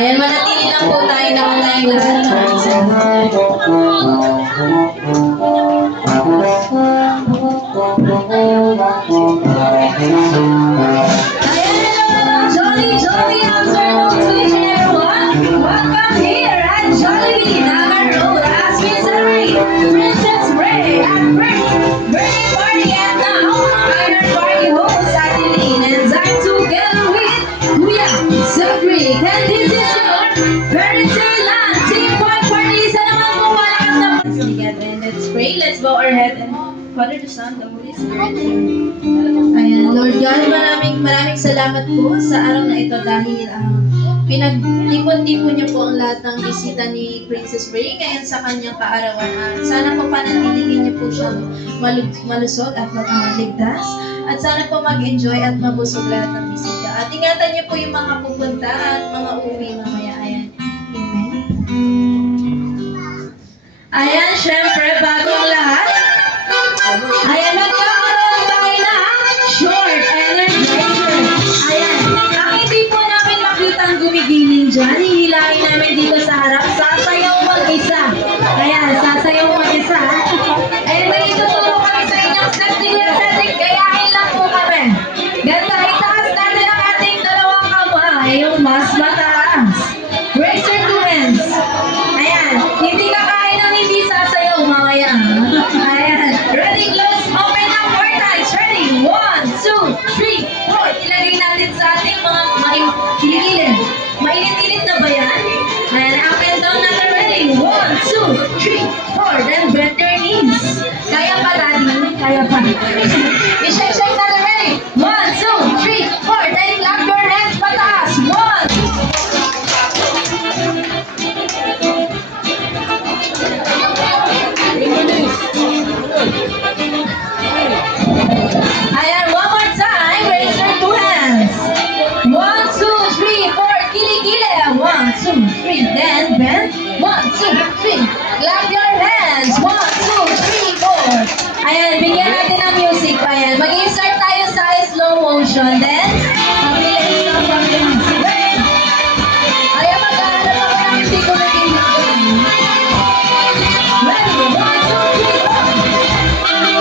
Ayan, manatili lang po tayo nakatayong lahat. Jolly, jolly afternoon to each and everyone. Welcome here at Jollibee, Naga Road, as we celebrate Princess Ray at birthday party. And now, Iron Party host Adeline and Zach together with Kuya Zachary. And this is your Fairy Tale Land Team Point Party. Isa naman po malakas na together. And let's pray. Let's bow our head and Father, the Son, the Holy Spirit. Ayan, Lord God, maraming salamat po sa araw na ito dahil pinagtipon-tipon niyo po ang lahat ng bisita ni Princess Ray ngayon sa kanyang kaarawan. Sana po panatilihin niyo po siyang malusog at ligtas. At sana po mag-enjoy at mabusog lahat ng bisita. At ingatan niyo po yung mga pupunta at mga uuwi mamaya. Ayan. Amen. Ayan, syempre, bagong lahat. Ayan, nagkakaroon tayo na short energizer. Ayan, ang hindi po namin makita ang gumigiling dyan, hihilahin namin dito sa harap, sasayaw mag-isa. Ayan, sasayaw mag-isa. Ayan, may ituturo kami sa inyong setting, gayahin lang po kami. Ganda, itaas natin ang ating dalawang kamay, yung mas mataas. Raise your two hands. Ayan, hindi kakain ng hindi sasayaw mamaya. Ayan, ready, close, open up, four times. Ready, 1, 2, 3, 4. Ilagay natin sa ating mga kiligilid. Mainit-init na ba yan? Ayan, up and down natin. Ready, 1, 2, 3, 4. Then bend your knees. Kaya pa, daddy. Kaya pa. I-shake natin. Ready, 1, 2, 3, 4. Then clap your hands pataas. 1. Ayan, one more time. Raise your two hands. 1, 2, 3, 4. Kilikili. 1, 2, 3. Then bend. 1, 2, 3. Clap your hands. 1, 2, 3, 4. Ayan, bigyan natin ng music. Ayan, mag-i-start tayo sa slow motion. Then, pabilis na pabilis. Ayan, mag-aalala ko ng hindi ko nag-inig. Ready? 1, 2, 3, 4. Ayan,